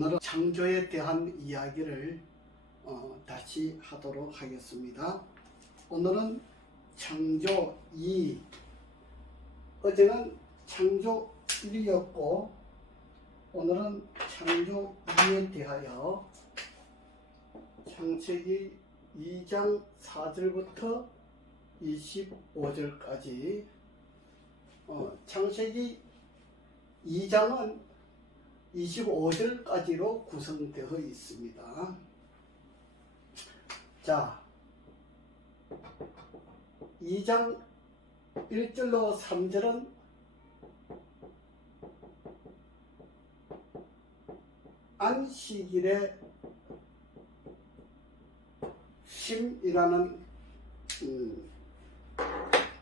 오늘은 창조에 대한 이야기를 다시 하도록 하겠습니다. 오늘은 창조 2, 어제는 창조 1이었고 오늘은 창조 2에 대하여 창세기 2장 4절부터 25절까지 창세기 2장은 25절까지로 구성되어 있습니다. 자, 2장 1절로 3절은 안식일의 쉼이라는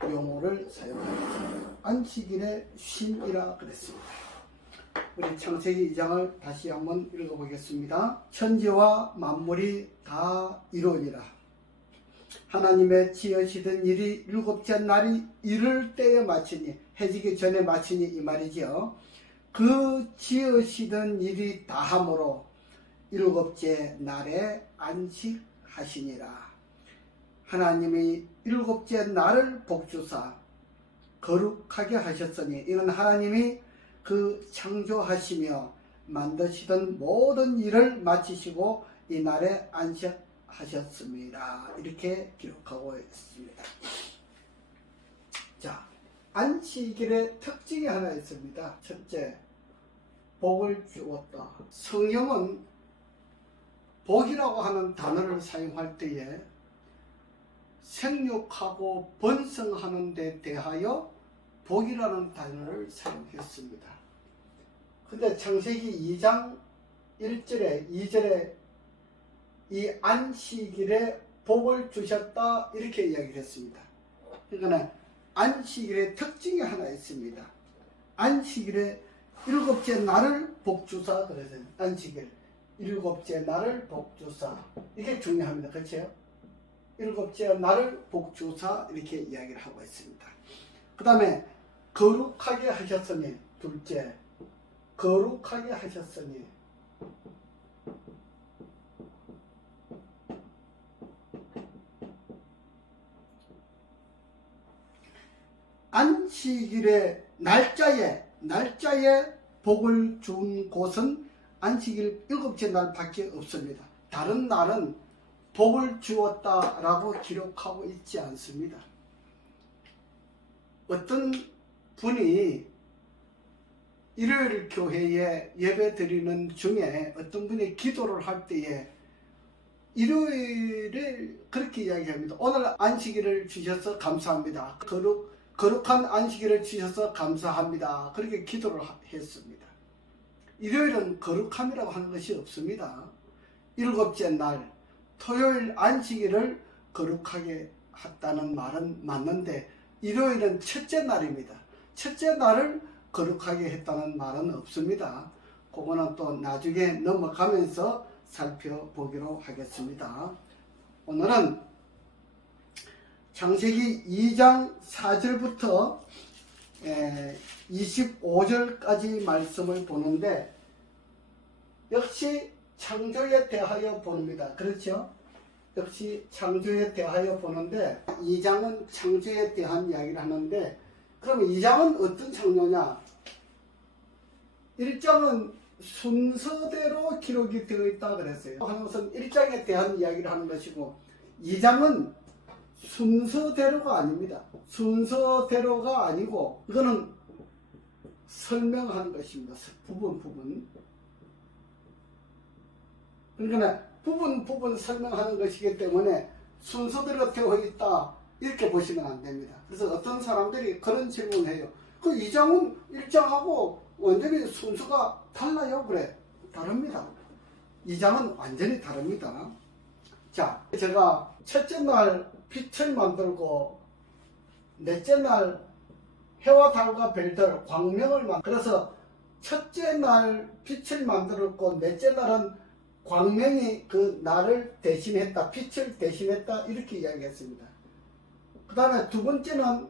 용어를 사용합니다. 안식일의 쉼이라 그랬습니다. 우리 창세기 2장을 다시 한번 읽어보겠습니다. 천지와 만물이 다 이루니라. 하나님의 지으시던 일이 일곱째 날이 이를 때에 마치니, 해지기 전에 마치니 이 말이죠. 그 지으시던 일이 다함으로 일곱째 날에 안식하시니라. 하나님이 일곱째 날을 복주사 거룩하게 하셨으니, 이는 하나님이 그 창조하시며 만드시던 모든 일을 마치시고 이 날에 안식하셨습니다. 이렇게 기록하고 있습니다. 자, 안식일의 특징이 하나 있습니다. 첫째, 복을 주었다. 성경은 복이라고 하는 단어를 사용할 때에 생육하고 번성하는 데 대하여 복이라는 단어를 사용했습니다. 근데 창세기 2장 1절에 2절에 이 안식일에 복을 주셨다 이렇게 이야기를 했습니다. 그러니까 안식일의 특징이 하나 있습니다. 안식일에 일곱째 날을 복주사 그래서 안식일 일곱째 날을 복주사, 이게 중요합니다. 그렇죠? 일곱째 날을 복주사 이렇게 이야기를 하고 있습니다. 그 다음에 거룩하게 하셨으니, 둘째, 거룩하게 하셨으니, 안식일의 날짜에 복을 준 곳은 안식일 일곱째 날밖에 없습니다. 다른 날은 복을 주었다라고 기록하고 있지 않습니다. 어떤 분이 일요일 교회에 예배 드리는 중에 어떤 분이 기도를 할 때에 일요일을 그렇게 이야기합니다. 오늘 안식일을 주셔서 감사합니다. 거룩한 안식일을 주셔서 감사합니다. 그렇게 기도를 했습니다. 일요일은 거룩함이라고 하는 것이 없습니다. 일곱째 날, 토요일 안식일을 거룩하게 했다는 말은 맞는데 일요일은 첫째 날입니다. 첫째 날을 거룩하게 했다는 말은 없습니다. 그거는 또 나중에 넘어가면서 살펴보기로 하겠습니다. 오늘은 창세기 2장 4절부터 25절까지 말씀을 보는데 역시 창조에 대하여 봅니다. 그렇죠? 역시 창조에 대하여 보는데 2장은 창조에 대한 이야기를 하는데, 그럼 2장은 어떤 창조냐? 1장은 순서대로 기록이 되어 있다 그랬어요. 하는 것은 1장에 대한 이야기를 하는 것이고 2장은 순서대로가 아닙니다. 순서대로가 아니고 이거는 설명하는 것입니다. 부분. 그러니까 부분 설명하는 것이기 때문에 순서대로 되어 있다 이렇게 보시면 안 됩니다. 그래서 어떤 사람들이 그런 질문을 해요. 그 2장은 1장하고 완전히 순서가 달라요? 그래, 다릅니다. 2장은 완전히 다릅니다. 자, 제가 첫째 날 빛을 만들고 넷째 날 해와 달과 별들 광명을 그래서 첫째 날 빛을 만들었고 넷째 날은 광명이 그 날을 대신했다, 빛을 대신했다 이렇게 이야기했습니다. 그 다음에 두 번째는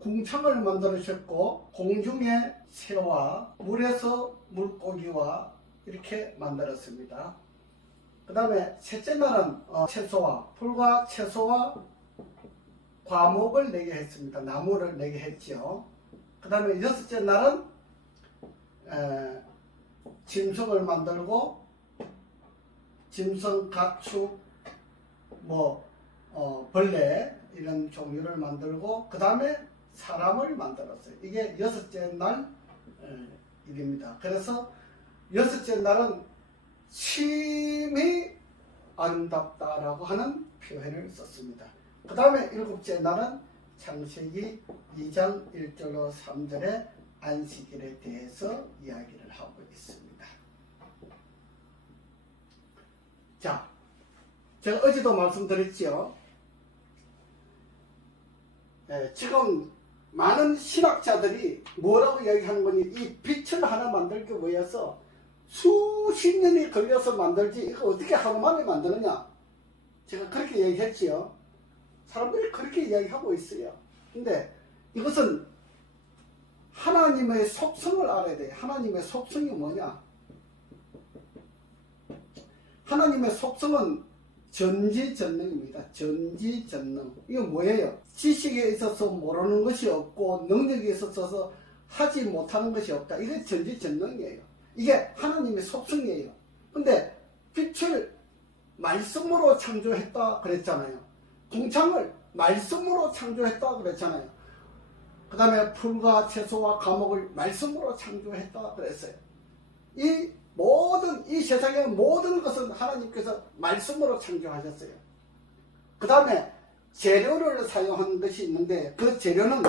궁창을 만들으셨고 공중의 새와 물에서 물고기와 이렇게 만들었습니다. 그 다음에 셋째 날은 채소와 풀과 채소와 과목을 내게 했습니다. 나무를 내게 했지요. 그 다음에 여섯째 날은 짐승을 만들고 짐승, 가축, 벌레 이런 종류를 만들고 그 다음에 사람을 만들었어요. 이게 여섯째 날 일입니다. 그래서 여섯째 날은 심히 아름답다라고 하는 표현을 썼습니다. 그 다음에 일곱째 날은 창세기 2장 1절로 3절의 안식일에 대해서 이야기를 하고 있습니다. 자, 제가 어제도 말씀드렸죠. 지금 많은 신학자들이 뭐라고 이야기하는 거니, 이 빛을 하나 만들기 위해서 수십 년이 걸려서 만들지 이거 어떻게 하루 만에 만드느냐, 제가 그렇게 얘기했지요. 사람들이 그렇게 이야기하고 있어요. 근데 이것은 하나님의 속성을 알아야 돼요. 하나님의 속성이 뭐냐? 하나님의 속성은 전지전능입니다. 전지전능. 이거 뭐예요? 지식에 있어서 모르는 것이 없고 능력에 있어서 하지 못하는 것이 없다. 이게 전지전능이에요. 이게 하나님의 속성이에요. 근데 빛을 말씀으로 창조했다 그랬잖아요. 궁창을 말씀으로 창조했다 그랬잖아요. 그 다음에 풀과 채소와 과목을 말씀으로 창조했다 그랬어요. 이 세상의 모든 것은 하나님께서 말씀으로 창조하셨어요. 그 다음에 재료를 사용하는 것이 있는데 그 재료는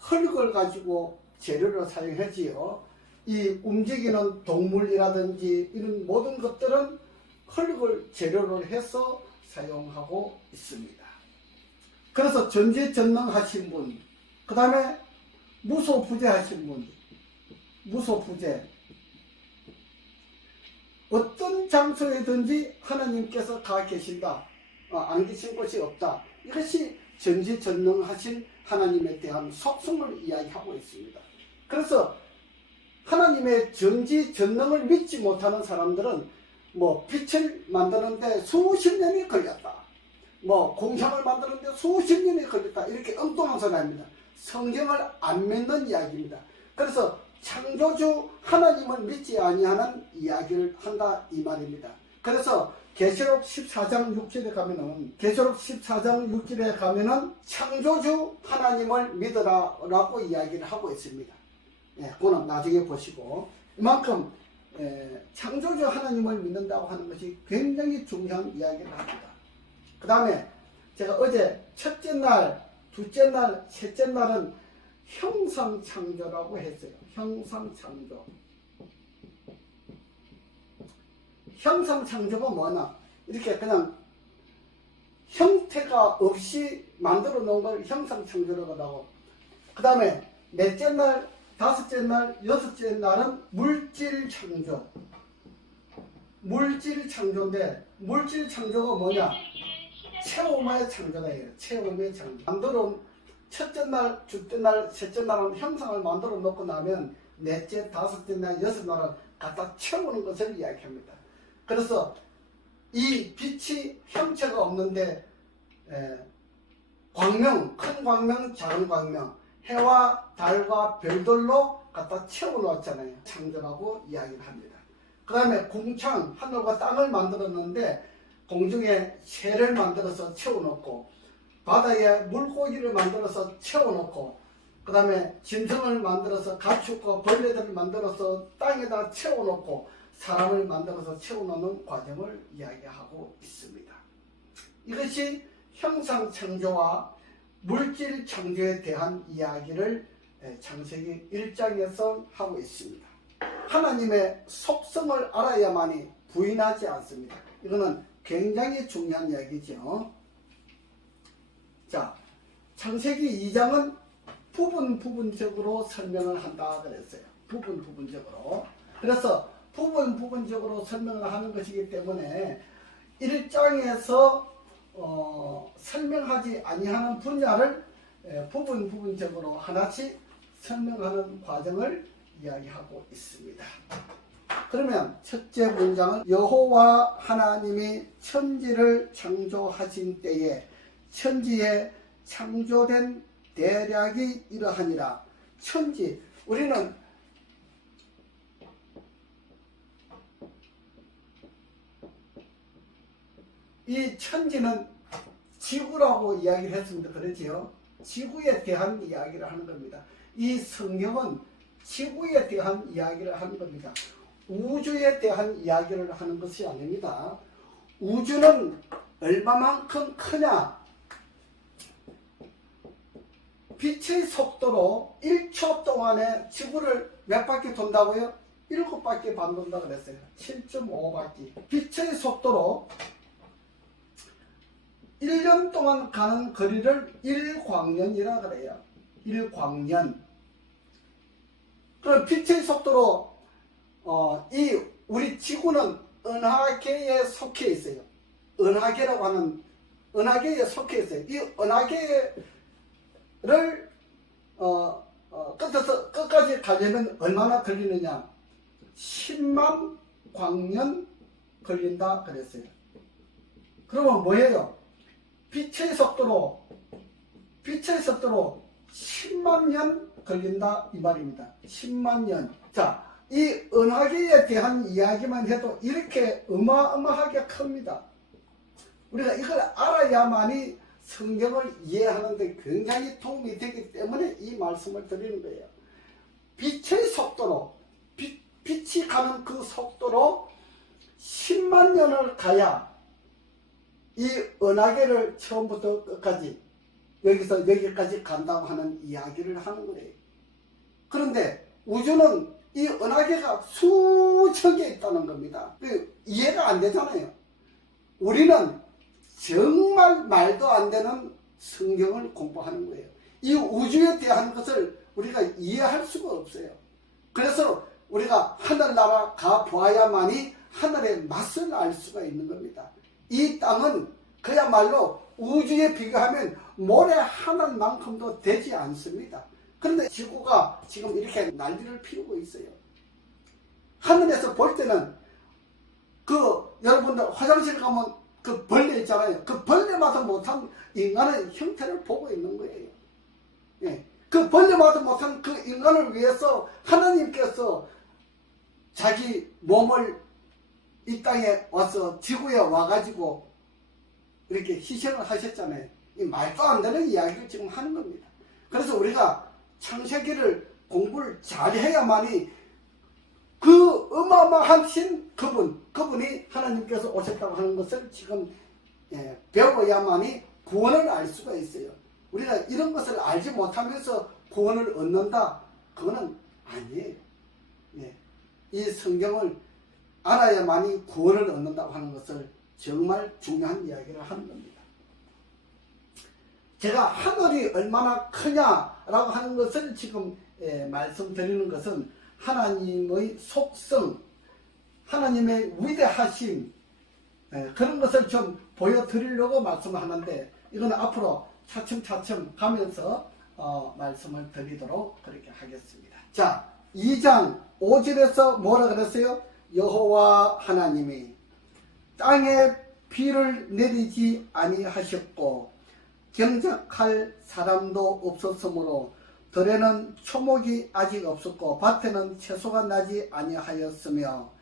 흙을 가지고 재료를 사용하지요. 이 움직이는 동물이라든지 이런 모든 것들은 흙을 재료를 해서 사용하고 있습니다. 그래서 전지전능하신 분, 그 다음에 무소부재하신 분, 무소부재. 어떤 장소에든지 하나님께서 가 계신다, 안 계신 곳이 없다. 이것이 전지전능하신 하나님에 대한 속성을 이야기하고 있습니다. 그래서 하나님의 전지전능을 믿지 못하는 사람들은 빛을 만드는데 수십 년이 걸렸다, 공상을 만드는데 수십 년이 걸렸다, 이렇게 엉뚱한 소리 합니다. 성경을 안 믿는 이야기입니다. 그래서 창조주 하나님을 믿지 아니하는 이야기를 한다 이 말입니다. 그래서 계시록 14장 6절에 가면은 창조주 하나님을 믿으라라고 이야기를 하고 있습니다. 그거는 나중에 보시고, 이만큼 창조주 하나님을 믿는다고 하는 것이 굉장히 중요한 이야기를 합니다. 그 다음에 제가 어제 첫째 날, 둘째 날, 셋째 날은 형상창조라고 했어요. 형상창조. 형상창조가 뭐냐? 이렇게 그냥 형태가 없이 만들어 놓은 걸 형상창조라고 하고, 그 다음에 넷째 날, 다섯째 날, 여섯째 날은 물질창조. 물질창조인데, 물질창조가 뭐냐? 체험의 창조다. 체험의 창조. 만들어 첫째 날, 둘째 날, 셋째 날은 형상을 만들어 놓고 나면 넷째, 다섯째 날, 여섯 날은 갖다 채우는 것을 이야기합니다. 그래서 이 빛이 형체가 없는데 광명, 큰 광명, 작은 광명, 해와 달과 별들로 갖다 채워 놓았잖아요. 창조라고 이야기를 합니다. 그 다음에 궁창, 하늘과 땅을 만들었는데 공중에 새를 만들어서 채워 놓고, 바다에 물고기를 만들어서 채워놓고, 그 다음에 짐승을 만들어서 가축과 벌레들을 만들어서 땅에다 채워놓고, 사람을 만들어서 채워놓는 과정을 이야기하고 있습니다. 이것이 형상창조와 물질창조에 대한 이야기를 창세기 1장에서 하고 있습니다. 하나님의 속성을 알아야만이 부인하지 않습니다. 이거는 굉장히 중요한 이야기죠. 자, 창세기 2장은 부분적으로 설명을 한다 그랬어요. 부분적으로. 그래서 부분적으로 설명을 하는 것이기 때문에 1장에서 설명하지 아니하는 분야를 부분적으로 하나씩 설명하는 과정을 이야기하고 있습니다. 그러면 첫째 문장은 여호와 하나님이 천지를 창조하신 때에 천지에 창조된 대략이 이러하니라. 천지, 우리는 이 천지는 지구라고 이야기를 했습니다. 그렇지요? 지구에 대한 이야기를 하는 겁니다. 이 성경은 지구에 대한 이야기를 하는 겁니다. 우주에 대한 이야기를 하는 것이 아닙니다. 우주는 얼마만큼 크냐? 빛의 속도로 1초 동안에 지구를 몇 바퀴 돈다고요? 7바퀴 반 돈다 그랬어요. 7.5바퀴. 빛의 속도로 1년 동안 가는 거리를 1광년이라 그래요. 1광년. 그럼 빛의 속도로 이 우리 지구는 은하계에 속해 있어요. 은하계라고 하는 은하계에 속해 있어요. 이 은하계를 끝에서 끝까지 가려면 얼마나 걸리느냐? 10만 광년 걸린다 그랬어요. 그러면 뭐예요? 빛의 속도로 10만 년 걸린다 이 말입니다. 10만 년. 자, 이 은하계에 대한 이야기만 해도 이렇게 어마어마하게 큽니다. 우리가 이걸 알아야만이 성경을 이해하는데 굉장히 도움이 되기 때문에 이 말씀을 드리는 거예요. 빛의 속도로, 빛이 가는 그 속도로 10만 년을 가야 이 은하계를 처음부터 끝까지 여기서 여기까지 간다고 하는 이야기를 하는 거예요. 그런데 우주는 이 은하계가 수천 개 있다는 겁니다. 이해가 안 되잖아요. 우리는 정말 말도 안 되는 성경을 공부하는 거예요. 이 우주에 대한 것을 우리가 이해할 수가 없어요. 그래서 우리가 하늘나라 가보아야만이 하늘의 맛을 알 수가 있는 겁니다. 이 땅은 그야말로 우주에 비교하면 모래 하늘만큼도 되지 않습니다. 그런데 지구가 지금 이렇게 난리를 피우고 있어요. 하늘에서 볼 때는 여러분들 화장실 가면 그 벌레 있잖아요. 그 벌레마다 못한 인간의 형태를 보고 있는 거예요. 예. 그 벌레마다 못한 그 인간을 위해서 하나님께서 자기 몸을 이 땅에 와서 지구에 와가지고 이렇게 희생을 하셨잖아요. 이 말도 안 되는 이야기를 지금 하는 겁니다. 그래서 우리가 창세기를 공부를 잘 해야만이 그 어마어마하신 그분이 하나님께서 오셨다고 하는 것을 지금 배워야만이 구원을 알 수가 있어요. 우리가 이런 것을 알지 못하면서 구원을 얻는다? 그거는 아니에요. 이 성경을 알아야만이 구원을 얻는다고 하는 것을 정말 중요한 이야기를 하는 겁니다. 제가 하늘이 얼마나 크냐라고 하는 것을 지금 말씀드리는 것은 하나님의 속성, 하나님의 위대하심, 그런 것을 좀 보여드리려고 말씀하는데 이건 앞으로 차츰차츰 가면서 말씀을 드리도록 그렇게 하겠습니다. 자, 2장 5절에서 뭐라 그랬어요? 여호와 하나님이 땅에 비를 내리지 아니하셨고 경작할 사람도 없었으므로 들에는 초목이 아직 없었고 밭에는 채소가 나지 아니하였으며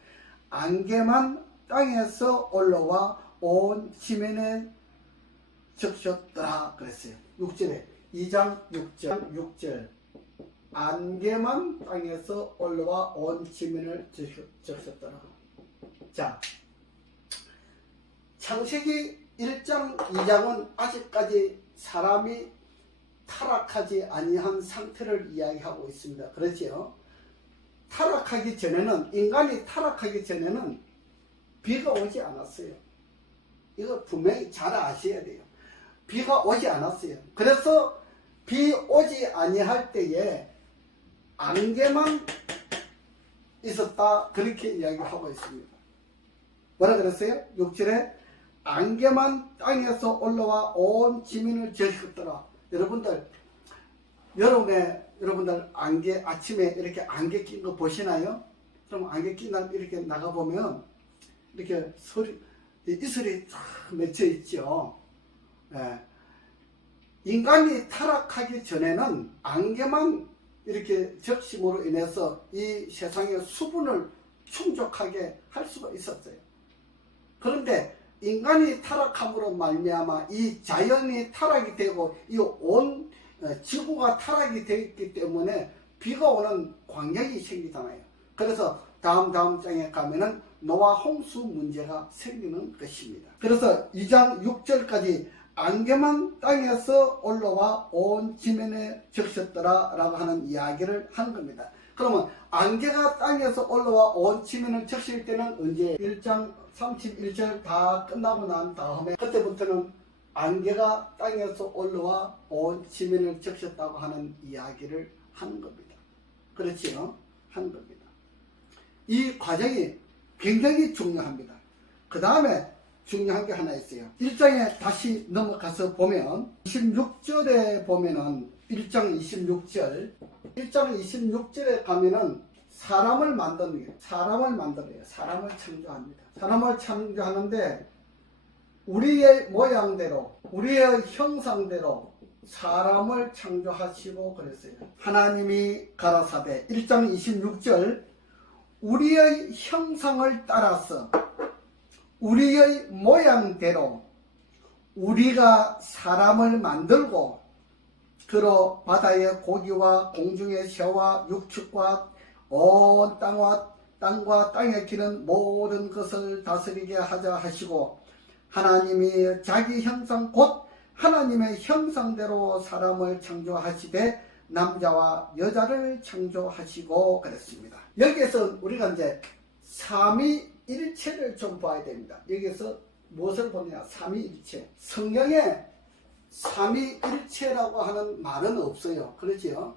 안개만 땅에서 올라와 온 지면에 적셨더라 그랬어요. 6절에 2장 6절 안개만 땅에서 올라와 온 지면을 적셨더라. 자, 창세기 1장 2장은 아직까지 사람이 타락하지 아니한 상태를 이야기하고 있습니다. 그렇지요? 타락하기 전에는, 인간이 타락하기 전에는 비가 오지 않았어요. 이거 분명히 잘 아셔야 돼요. 비가 오지 않았어요. 그래서 비 오지 아니할 때에 안개만 있었다, 그렇게 이야기하고 있습니다. 뭐라 그랬어요? 6절에 안개만 땅에서 올라와 온 지면을 적셨더라. 여러분들 여름에 여러분들 안개, 아침에 이렇게 안개 낀 거 보시나요? 좀 안개 낀 날 이렇게 나가보면 이렇게 이슬이 쫙 맺혀 있죠. 예. 인간이 타락하기 전에는 안개만 이렇게 적심으로 인해서 이 세상의 수분을 충족하게 할 수가 있었어요. 그런데 인간이 타락함으로 말미암아 이 자연이 타락이 되고 이 온 지구가 타락이 되었기 때문에 비가 오는 광경이 생기잖아요. 그래서 다음 장에 가면은 노아 홍수 문제가 생기는 것입니다. 그래서 2장 6절까지 안개만 땅에서 올라와 온 지면에 적셨더라 라고 하는 이야기를 하는 겁니다. 그러면 안개가 땅에서 올라와 온 지면을 적실 때는 언제? 1장 31절 다 끝나고 난 다음에 그때부터는 안개가 땅에서 올라와 온 지면을 적셨다고 하는 이야기를 하는 겁니다. 그렇지요? 하는 겁니다. 이 과정이 굉장히 중요합니다. 그 다음에 중요한 게 하나 있어요. 1장에 다시 넘어가서 보면 26절에 보면은 1장 26절에 가면은 사람을 만드는 게 사람을 만들어요. 사람을 창조합니다. 사람을 창조하는데 우리의 모양대로 우리의 형상대로 사람을 창조하시고 그랬어요. 하나님이 가라사대 1장 26절 우리의 형상을 따라서 우리의 모양대로 우리가 사람을 만들고 그로 바다의 고기와 공중의 새와 육축과 온 땅과 땅에 기는 모든 것을 다스리게 하자 하시고 하나님이 자기 형상 곧 하나님의 형상대로 사람을 창조하시되 남자와 여자를 창조하시고 그랬습니다. 여기에서 우리가 이제 삼위일체를 좀 봐야 됩니다. 여기서 무엇을 보느냐? 삼위일체. 성경에 삼위일체라고 하는 말은 없어요. 그렇지요?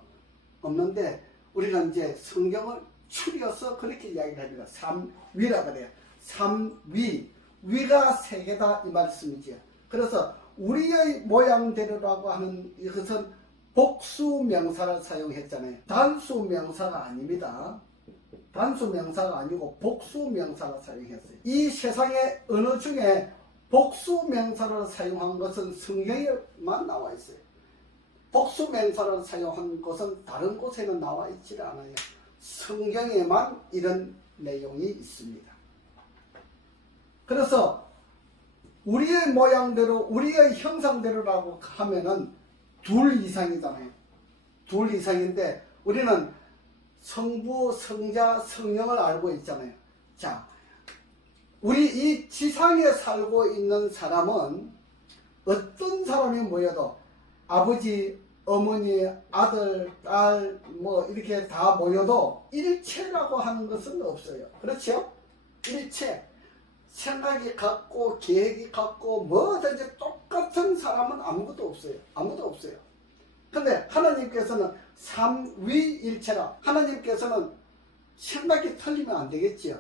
없는데 우리가 이제 성경을 추려서 그렇게 이야기를 합니다. 삼위라 그래요. 삼위. 위가 세 개다 이 말씀이지요. 그래서 우리의 모양대로라고 하는 이것은 복수명사를 사용했잖아요. 단수명사가 아닙니다. 단수명사가 아니고 복수명사를 사용했어요. 이 세상의 어느 중에 복수명사를 사용한 것은 성경에만 나와 있어요. 복수명사를 사용한 것은 다른 곳에는 나와 있지 않아요. 성경에만 이런 내용이 있습니다. 그래서 우리의 모양대로 우리의 형상대로라고 하면은 둘 이상이잖아요. 둘 이상인데 우리는 성부, 성자, 성령을 알고 있잖아요. 자, 우리 이 지상에 살고 있는 사람은 어떤 사람이 모여도 아버지, 어머니, 아들, 딸 뭐 이렇게 다 모여도 일체라고 하는 것은 없어요. 그렇죠? 일체. 생각이 같고 계획이 같고 뭐든지 똑같은 사람은 아무것도 없어요. 아무도 없어요. 근데 하나님께서는 삼위일체라. 하나님께서는 생각이 틀리면 안 되겠지요.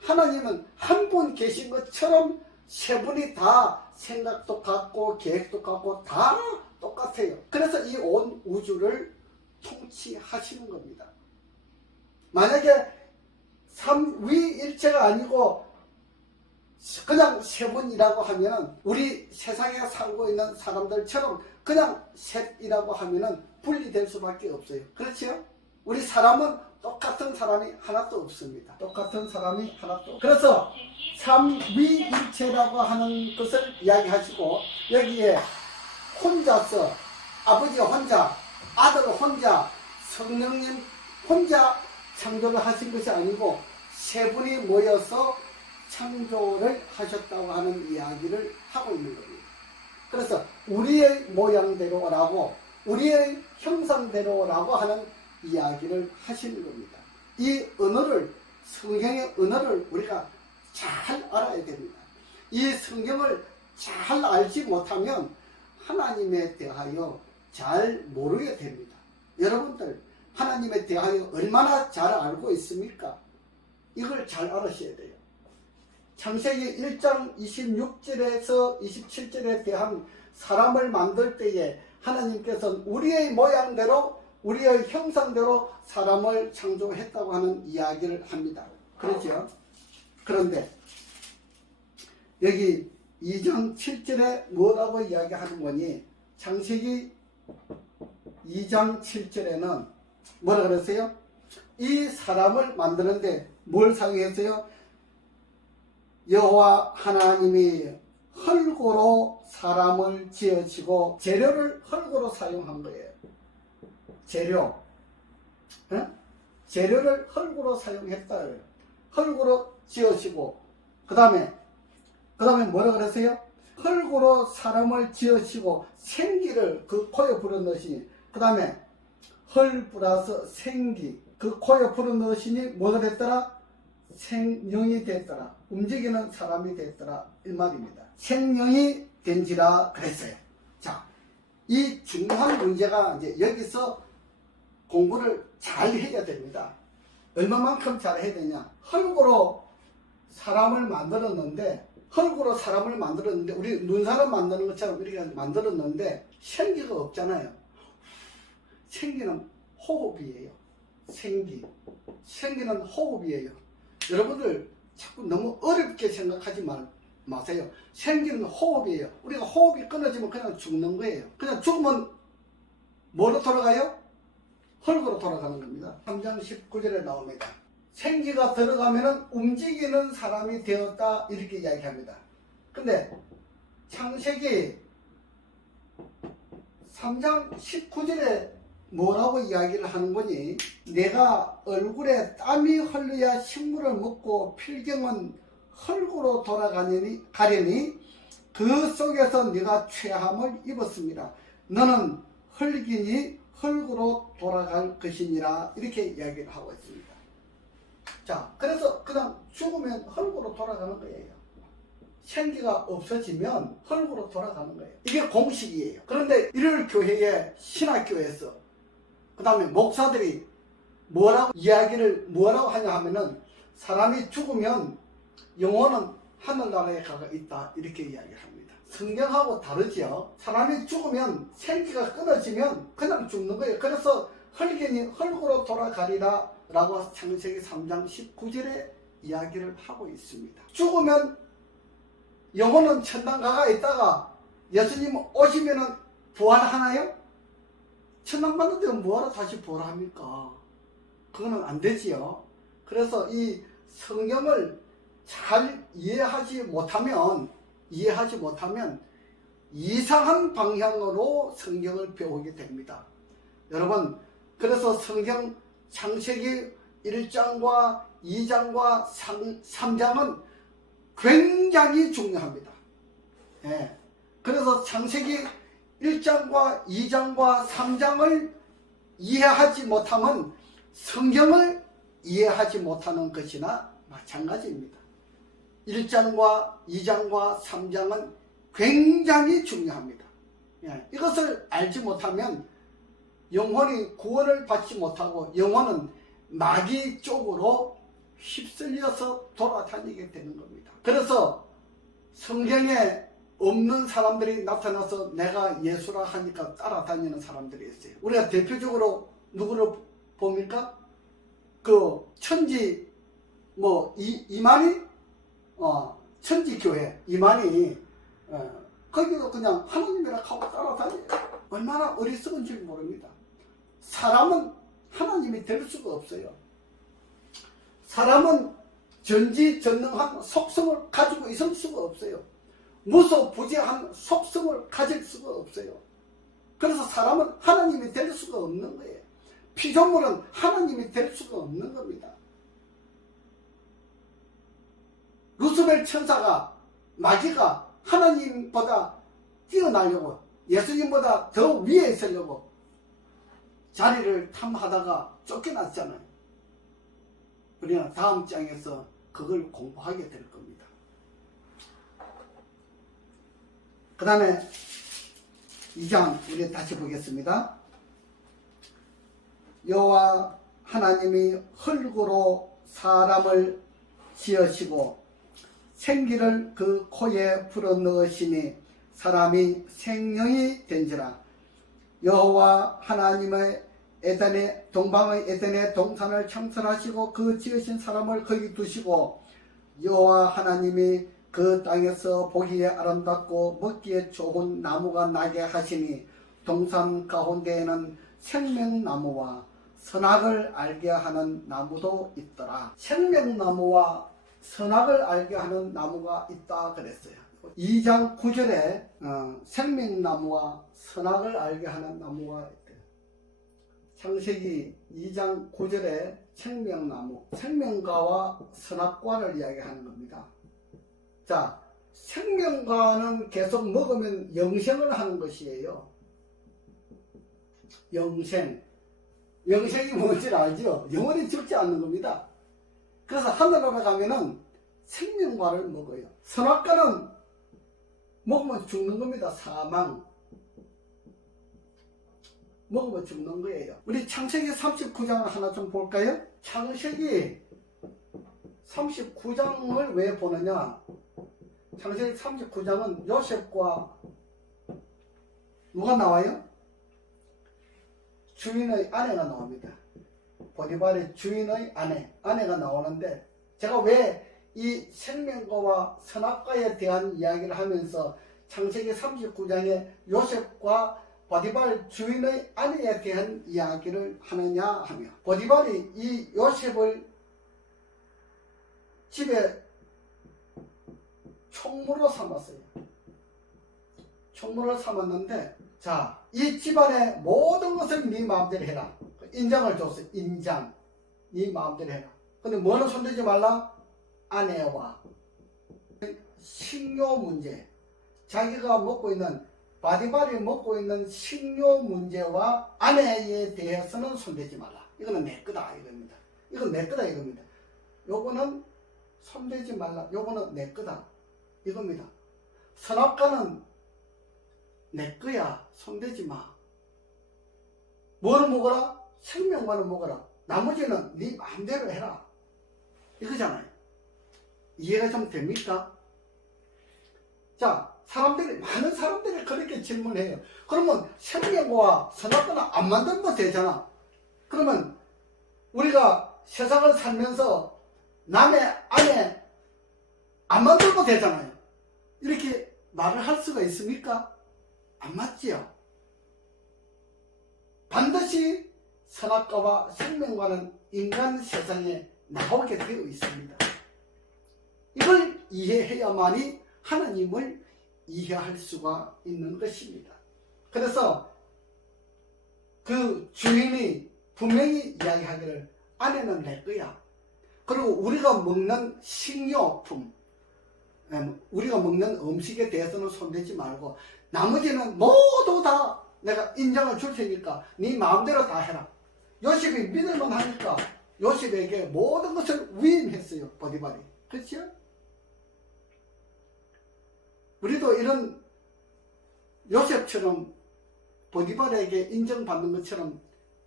하나님은 한 분 계신 것처럼 세 분이 다 생각도 같고 계획도 같고 다 똑같아요. 그래서 이 온 우주를 통치하시는 겁니다. 만약에 삼위일체가 아니고 그냥 세 분이라고 하면은 우리 세상에 살고 있는 사람들처럼 그냥 셋이라고 하면은 분리될 수밖에 없어요. 그렇죠? 우리 사람은 똑같은 사람이 하나도 없습니다. 똑같은 사람이 하나도 없어요. 그래서 삼위일체라고 하는 것을 이야기하시고 여기에 혼자서 아버지 혼자, 아들 혼자, 성령님 혼자 창조를 하신 것이 아니고 세 분이 모여서 창조를 하셨다고 하는 이야기를 하고 있는 겁니다. 그래서 우리의 모양대로라고 우리의 형상대로라고 하는 이야기를 하시는 겁니다. 이 언어를 성경의 언어를 우리가 잘 알아야 됩니다. 이 성경을 잘 알지 못하면 하나님에 대하여 잘 모르게 됩니다. 여러분들 하나님에 대하여 얼마나 잘 알고 있습니까? 이걸 잘 알으셔야 돼요. 창세기 1장 26절에서 27절에 대한 사람을 만들 때에 하나님께서는 우리의 모양대로 우리의 형상대로 사람을 창조했다고 하는 이야기를 합니다. 그렇죠? 그런데 여기 2장 7절에 뭐라고 이야기하는 거니? 창세기 2장 7절에는 뭐라 그랬어요? 이 사람을 만드는데 뭘 사용했어요? 여호와 하나님이 흙으로 사람을 지으시고 재료를 흙으로 사용한 거예요. 재료. 재료를 흙으로 사용했다. 흙으로 지으시고 그 다음에 뭐라 그랬어요? 흙으로 사람을 지으시고 생기를 그 코에 불어넣으시니 그 다음에 흙 플러스 생기 그 코에 불어넣으시니 뭐가 됐더라? 생명이 됐더라. 움직이는 사람이 됐더라. 이 말입니다. 생명이 된지라 그랬어요. 자, 이 중요한 문제가 이제 여기서 공부를 잘 해야 됩니다. 얼마만큼 잘 해야 되냐? 흙으로 사람을 만들었는데 우리 눈사람 만드는 것처럼 이렇게 만들었는데 생기가 없잖아요. 생기는 호흡이에요. 생기는 호흡이에요. 여러분들 자꾸 너무 어렵게 생각하지 마세요. 생기는 호흡이에요. 우리가 호흡이 끊어지면 그냥 죽는 거예요. 그냥 죽으면 뭐로 돌아가요? 흙으로 돌아가는 겁니다. 3장 19절에 나옵니다. 생기가 들어가면 움직이는 사람이 되었다 이렇게 이야기합니다. 근데 창세기 3장 19절에 뭐라고 이야기를 하는 거니? 내가 얼굴에 땀이 흘러야 식물을 먹고 필경은 흙으로 돌아가려니 그 속에서 네가 취함을 입었습니다. 너는 흙이니 흙으로 돌아갈 것이니라 이렇게 이야기를 하고 있습니다. 자, 그래서 그냥 죽으면 흙으로 돌아가는 거예요. 생기가 없어지면 흙으로 돌아가는 거예요. 이게 공식이에요. 그런데 일요일 교회에 신학교에서 그 다음에 목사들이 뭐라고 하냐 하면은 사람이 죽으면 영혼은 하늘나라에 가가 있다 이렇게 이야기를 합니다. 성경하고 다르죠. 사람이 죽으면 생기가 끊어지면 그냥 죽는 거예요. 그래서 흙이니 흙으로 돌아가리라 라고 창세기 3장 19절에 이야기를 하고 있습니다. 죽으면 영혼은 천당 가가 있다가 예수님 오시면은 부활하나요? 천당 받는데 뭐하러 다시 부활합니까? 그거는 안 되지요. 그래서 이 성경을 잘 이해하지 못하면 이상한 방향으로 성경을 배우게 됩니다. 여러분, 그래서 성경 창세기 1장과 2장과 3장은 굉장히 중요합니다. 예. 그래서 창세기 1장과 2장과 3장을 이해하지 못하면 성경을 이해하지 못하는 것이나 마찬가지입니다. 1장과 2장과 3장은 굉장히 중요합니다. 예. 이것을 알지 못하면 영혼이 구원을 받지 못하고 영혼은 마귀 쪽으로 휩쓸려서 돌아다니게 되는 겁니다. 그래서 성경에 없는 사람들이 나타나서 내가 예수라 하니까 따라다니는 사람들이 있어요. 우리가 대표적으로 누구를 봅니까? 그 천지 이만희 천지교회 이만희 거기도 그냥 하나님이라 하고 따라다녀요. 얼마나 어리석은지 모릅니다. 사람은 하나님이 될 수가 없어요. 사람은 전지전능한 속성을 가지고 있을 수가 없어요. 무소부지한 속성을 가질 수가 없어요. 그래서 사람은 하나님이 될 수가 없는 거예요. 피조물은 하나님이 될 수가 없는 겁니다. 루스벨 천사가 마귀가 하나님보다 뛰어나려고 예수님보다 더 위에 있으려고 자리를 탐하다가 쫓겨났잖아요. 우리는 다음 장에서 그걸 공부하게 될 겁니다. 그 다음에 2장 우리 다시 보겠습니다. 여호와 하나님이 흙으로 사람을 지으시고 생기를 그 코에 불어넣으시니 사람이 생명이 된지라. 여호와 하나님의 에덴의 동방의 에덴의 동산을 창설하시고 그 지으신 사람을 거기 두시고 여호와 하나님이 그 땅에서 보기에 아름답고 먹기에 좋은 나무가 나게 하시니 동산 가운데에는 생명나무와 선악을 알게 하는 나무도 있더라. 생명나무와 선악을 알게 하는 나무가 있다 그랬어요. 2장 9절에 생명나무와 선악을 알게 하는 나무가 있대요. 창세기 2장 9절에 생명나무, 생명과와 선악과를 이야기하는 겁니다. 자, 생명과는 계속 먹으면 영생을 하는 것이에요. 영생이 뭔지 알죠? 영원히 죽지 않는 겁니다. 그래서 하늘나라 가면은 생명과를 먹어요. 선악과는 먹으면 죽는 겁니다. 사망. 먹으면 죽는 거예요. 우리 창세기 39장을 하나 좀 볼까요? 창세기 39장을 왜 보느냐? 창세기 39장은 요셉과 누가 나와요? 주인의 아내가 나옵니다. 보디발의 주인의 아내가 나오는데, 제가 왜 이 생명과와 선악과에 대한 이야기를 하면서 창세기 39장에 요셉과 보디발 주인의 아내에 대한 이야기를 하느냐 하며, 보디발이 이 요셉을 집에 총무로 삼았어요. 총무로 삼았는데, 자, 이 집안의 모든 것을 네 마음대로 해라. 인장을 줬어요. 인장. 네 마음대로 해라. 근데 뭐는 손대지 말라? 아내와 식료 문제. 자기가 먹고 있는, 바디발이 먹고 있는 식료 문제와 아내에 대해서는 손대지 말라. 이거는 내 거다 이겁니다. 이건 내 거다 이겁니다. 요거는 손대지 말라. 요거는 내 거다 이겁니다. 선악과는 내 거야. 손대지 마. 뭐를 먹어라? 생명과는 먹어라. 나머지는 네 마음대로 해라. 이거잖아요. 이해가 좀 됩니까? 자, 많은 사람들이 그렇게 질문해요. 그러면 생명과 선악과는 안 만들면 되잖아. 그러면 우리가 세상을 살면서 남의 아내 안 만들면 되잖아요. 이렇게 말을 할 수가 있습니까? 안 맞지요. 반드시 선악과와 생명과는 인간 세상에 나오게 되어 있습니다. 이걸 이해해야만이 하나님을 이해할 수가 있는 것입니다. 그래서 그 주인이 분명히 이야기하기를 아내는 내 거야. 그리고 우리가 먹는 식료품, 우리가 먹는 음식에 대해서는 손대지 말고 나머지는 모두 다 내가 인정을 줄 테니까 네 마음대로 다 해라. 요셉이 믿을만 하니까 요셉에게 모든 것을 위임했어요. 보디발이. 그렇죠? 우리도 이런 요셉처럼 보디발에게 인정받는 것처럼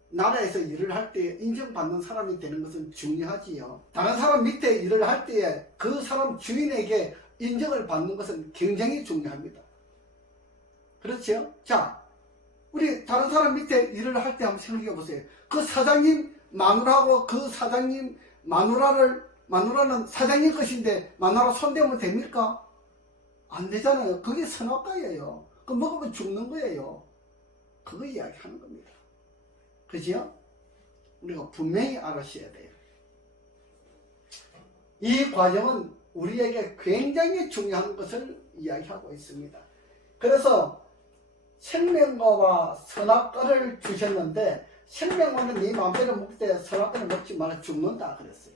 나라에서 일을 할 때 인정받는 사람이 되는 것은 중요하지요. 다른 사람 밑에 일을 할 때에 그 사람 주인에게 인정을 받는 것은 굉장히 중요합니다. 그렇죠? 자, 우리 다른 사람 밑에 일을 할 때 한번 생각해 보세요. 그 사장님 마누라하고 그 사장님 마누라는 사장님 것인데 마누라 손대면 됩니까? 안 되잖아요. 그게 선악과예요. 그 먹으면 죽는 거예요. 그거 이야기하는 겁니다. 그죠? 우리가 분명히 알아셔야 돼요. 이 과정은 우리에게 굉장히 중요한 것을 이야기하고 있습니다. 그래서 생명과와 선악과를 주셨는데, 생명과는 네 마음대로 먹을 때 선악과는 먹지 말아 죽는다 그랬어요.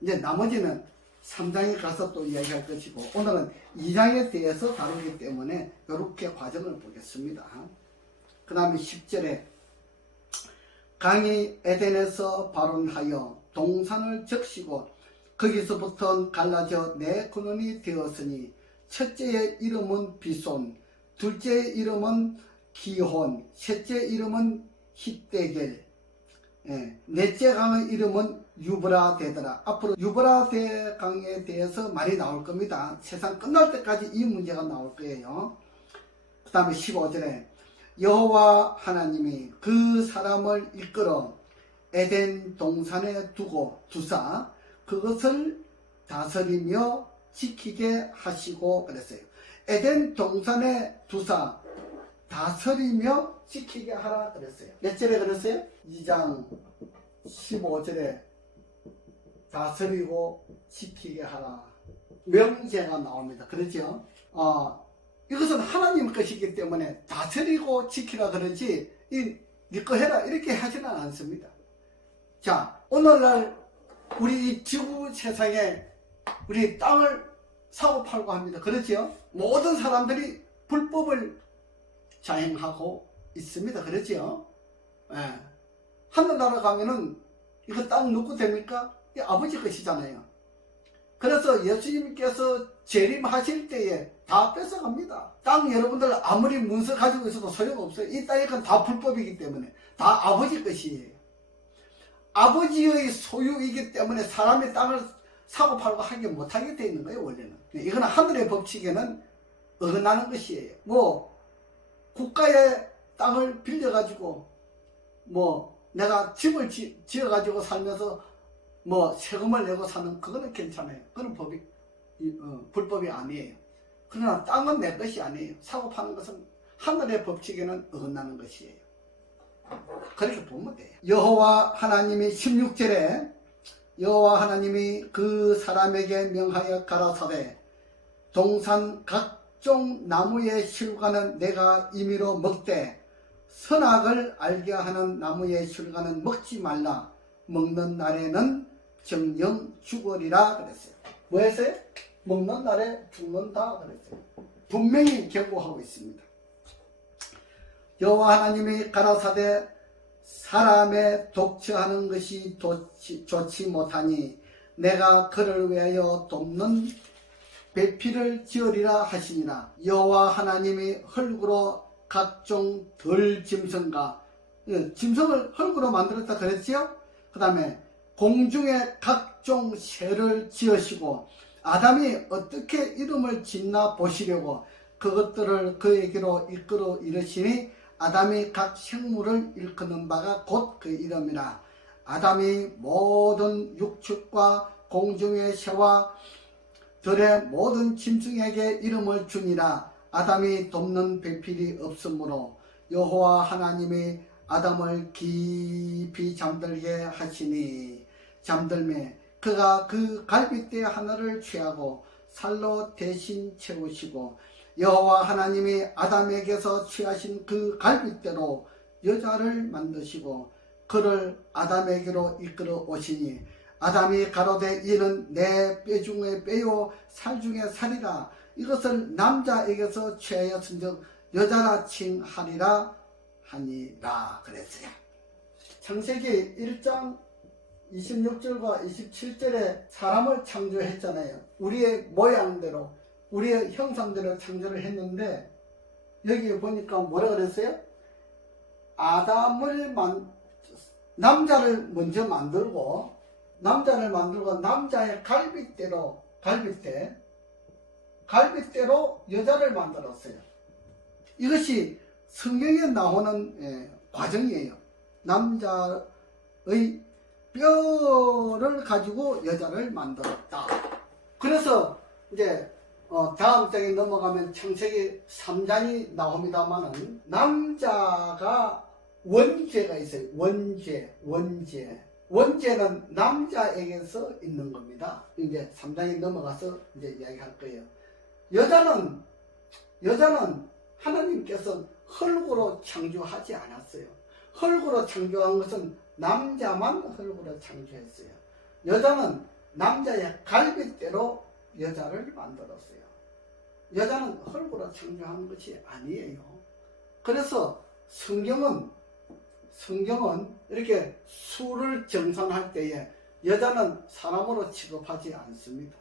이제 나머지는 3장에 가서 또 이야기할 것이고, 오늘은 2장에 대해서 다루기 때문에 이렇게 과정을 보겠습니다. 그 다음에 10절에 강이 에덴에서 발원하여 동산을 적시고 거기서부터 갈라져 네 근원이 되었으니 첫째의 이름은 비손, 둘째의 이름은 기혼, 셋째 이름은 힛데겔, 넷째 강의 이름은 유브라데더라. 앞으로 유브라데 강에 대해서 많이 나올 겁니다. 세상 끝날 때까지 이 문제가 나올 거예요. 그 다음에 15절에 여호와 하나님이 그 사람을 이끌어 에덴 동산에 두사 그것을 다스리며 지키게 하시고 그랬어요. 에덴 동산에 두사 다스리며 지키게 하라 그랬어요. 몇 절에 그랬어요? 2장 15절에 다스리고 지키게 하라. 명제가 나옵니다. 그렇죠? 이것은 하나님 것이기 때문에 다스리고 지키라 그러지 네 거 해라 이렇게 하지는 않습니다. 자, 오늘날 우리 이 지구 세상에 우리 땅을 사고 팔고 합니다. 그렇죠? 모든 사람들이 불법을 자행하고 있습니다. 그렇죠? 예. 하늘나라 가면은 이거 땅 누구 됩니까? 이 아버지 것이잖아요. 그래서 예수님께서 재림하실 때에 다 뺏어갑니다. 땅 여러분들 아무리 문서 가지고 있어도 소용없어요. 이 땅에 건 다 불법이기 때문에 다 아버지 것이에요. 아버지의 소유이기 때문에 사람의 땅을 사고 팔고 하기 못하게 되어 있는 거예요. 원래는. 이거는 하늘의 법칙에는 어긋나는 것이에요. 뭐 국가의 땅을 빌려가지고 뭐 내가 집을 지어가지고 살면서 뭐 세금을 내고 사는 그거는 괜찮아요. 그건 불법이 아니에요. 그러나 땅은 내 것이 아니에요. 사고 파는 것은 하늘의 법칙에는 어긋나는 것이에요. 그렇게 보면 돼요. 여호와 하나님이 16절에 여호와 하나님이 그 사람에게 명하여 가라사대 동산 각종 나무의 실과는 내가 임의로 먹되 선악을 알게 하는 나무의 실과는 먹지 말라. 먹는 날에는 정령 죽으리라 그랬어요. 뭐 했어요? 먹는 날에 죽는다 그랬어요. 분명히 경고하고 있습니다. 여호와 하나님이 가라사대 사람의 독처하는 것이 좋지 못하니 내가 그를 위하여 돕는 배필을 지으리라 하시니라. 여호와 하나님이 흙으로 각종 덜 짐승과 짐승을 흙으로 만들었다 그랬지요. 그 다음에 공중에 각종 새를 지으시고 아담이 어떻게 이름을 짓나 보시려고 그것들을 그에게로 이끌어 이르시니 아담이 각 생물을 일컫는 바가 곧 그 이름이라. 아담이 모든 육축과 공중의 새와 들의 모든 짐승에게 이름을 주니라. 아담이 돕는 배필이 없으므로 여호와 하나님이 아담을 깊이 잠들게 하시니 잠들매 그가 그 갈빗대 하나를 취하고 살로 대신 채우시고 여호와 하나님이 아담에게서 취하신 그 갈빗대로 여자를 만드시고 그를 아담에게로 이끌어 오시니 아담이 가로되 이는 내 뼈 중에 뼈요 살 중에 살이라. 이것을 남자에게서 취하였은즉 여자라 칭하리라 하니라 그랬어요. 창세기 1장 26절과 27절에 사람을 창조했잖아요. 우리의 모양대로 우리의 형상대로 창조를 했는데 여기 보니까 뭐라 그랬어요? 남자를 먼저 만들고 남자의 갈빗대로 여자를 만들었어요. 이것이 성경에 나오는 과정이에요. 남자의 뼈를 가지고 여자를 만들었다. 그래서 이제 다음 장에 넘어가면 창세기 3장이 나옵니다만은 남자가 원죄가 있어요. 원죄는 남자에게서 있는 겁니다. 이제 3장에 넘어가서 이제 이야기할 거예요. 여자는 하나님께서 흙으로 창조하지 않았어요. 흙으로 창조한 것은 남자만 흙으로 창조했어요. 여자는 남자의 갈빗대로 여자를 만들었어요. 여자는 흙으로 창조한 것이 아니에요. 그래서 성경은 이렇게 수를 정산할 때에 여자는 사람으로 취급하지 않습니다.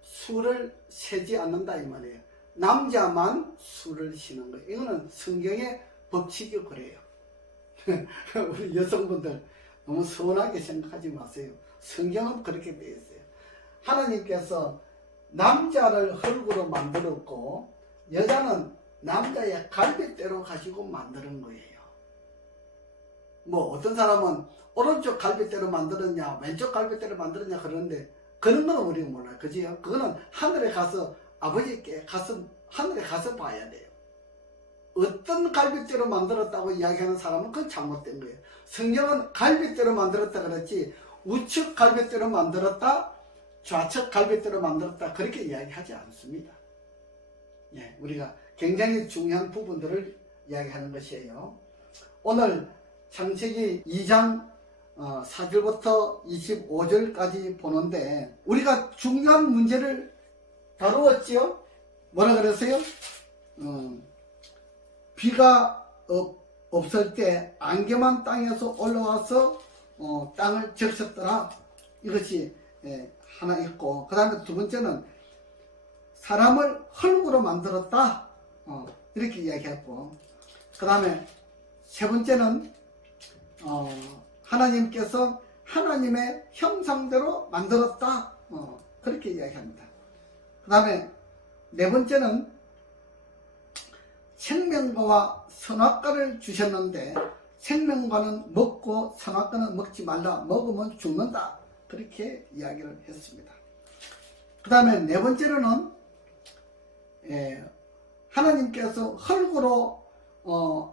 수를 세지 않는다 이 말이에요. 남자만 수를 세는 거예요. 이거는 성경의 법칙이 그래요. 우리 여성분들 너무 서운하게 생각하지 마세요. 성경은 그렇게 되어 있어요. 하나님께서 남자를 흙으로 만들었고 여자는 남자의 갈빗대로 가지고 만드는 거예요. 뭐 어떤 사람은 오른쪽 갈빗대로 만들었냐 왼쪽 갈빗대로 만들었냐 그러는데 그런 건 우리가 몰라요. 그지요? 그거는 하늘에 가서 아버지께 가서 하늘에 가서 봐야 돼요. 어떤 갈빗대로 만들었다고 이야기하는 사람은 그건 잘못된 거예요. 성경은 갈빗대로 만들었다 그랬지 우측 갈빗대로 만들었다 좌측 갈빗대로 만들었다 그렇게 이야기하지 않습니다. 예, 우리가 굉장히 중요한 부분들을 이야기하는 것이에요. 오늘 창세기 2장 4절부터 25절까지 보는데 우리가 중요한 문제를 다루었지요. 뭐라 그랬어요? 비가 없을 때 안개만 땅에서 올라와서 땅을 적셨더라. 이것이 하나 있고 그 다음에 두 번째는 사람을 흙으로 만들었다. 이렇게 이야기했고 그 다음에 세 번째는 하나님께서 하나님의 형상대로 만들었다. 그렇게 이야기합니다. 그 다음에 네 번째는 생명과와 선악과를 주셨는데 생명과는 먹고 선악과는 먹지 말라. 먹으면 죽는다. 그렇게 이야기를 했습니다. 그 다음에 네 번째로는 하나님께서 흙으로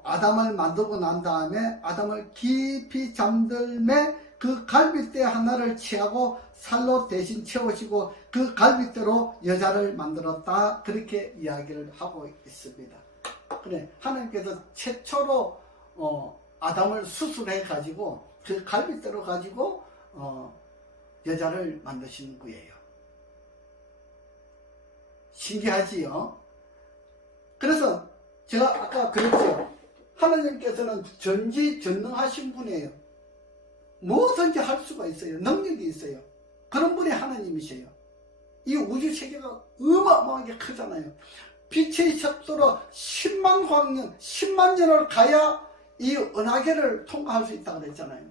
아담을 만들고 난 다음에 아담을 깊이 잠들매 그 갈빗대 하나를 취하고 살로 대신 채우시고 그 갈빗대로 여자를 만들었다. 그렇게 이야기를 하고 있습니다. 그래, 하나님께서 최초로 아담을 수술해 가지고 그 갈빗대로 가지고 여자를 만드시는 거예요. 신기하지요? 그래서 제가 아까 그랬죠. 하나님께서는 전지전능하신 분이에요. 뭐든지 할 수가 있어요. 능력이 있어요. 그런 분이 하나님이세요. 이 우주 세계가 어마어마하게 크잖아요. 빛의 속도로 10만 광년, 10만 년을 가야 이 은하계를 통과할 수 있다고 그랬잖아요.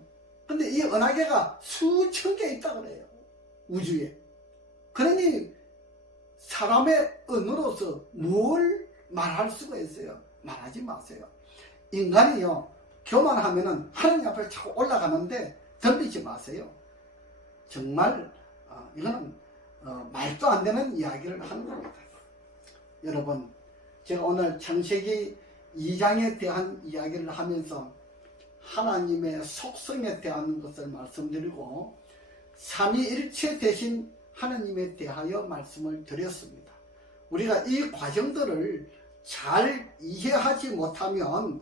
근데 이 은하계가 수천 개 있다고 그래요. 우주에. 그러니 사람의 언어로서 뭘 말할 수가 있어요? 말하지 마세요. 인간이요, 교만하면은 하나님 앞에 자꾸 올라가는데 덤비지 마세요. 정말 이거는 말도 안 되는 이야기를 하는 겁니다. 여러분, 제가 오늘 창세기 2장에 대한 이야기를 하면서 하나님의 속성에 대한 것을 말씀드리고 삼위일체 대신 하나님에 대하여 말씀을 드렸습니다. 우리가 이 과정들을 잘 이해하지 못하면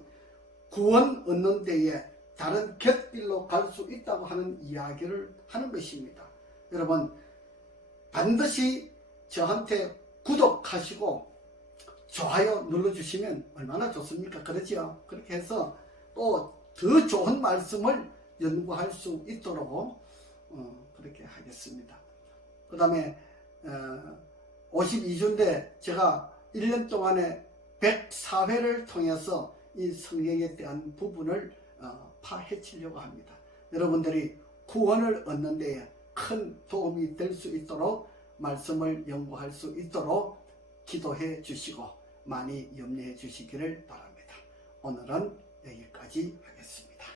구원 얻는 데에 다른 곁길로 갈 수 있다고 하는 이야기를 하는 것입니다. 여러분, 반드시 저한테 구독하시고 좋아요 눌러주시면 얼마나 좋습니까? 그렇죠? 그렇게 해서 또 더 좋은 말씀을 연구할 수 있도록 그렇게 하겠습니다. 그 다음에 52주인데 제가 1년 동안에 104회를 통해서 이 성경에 대한 부분을 파헤치려고 합니다. 여러분들이 구원을 얻는 데에 큰 도움이 될 수 있도록 말씀을 연구할 수 있도록 기도해 주시고 많이 염려해 주시기를 바랍니다. 오늘은 여기까지 하겠습니다.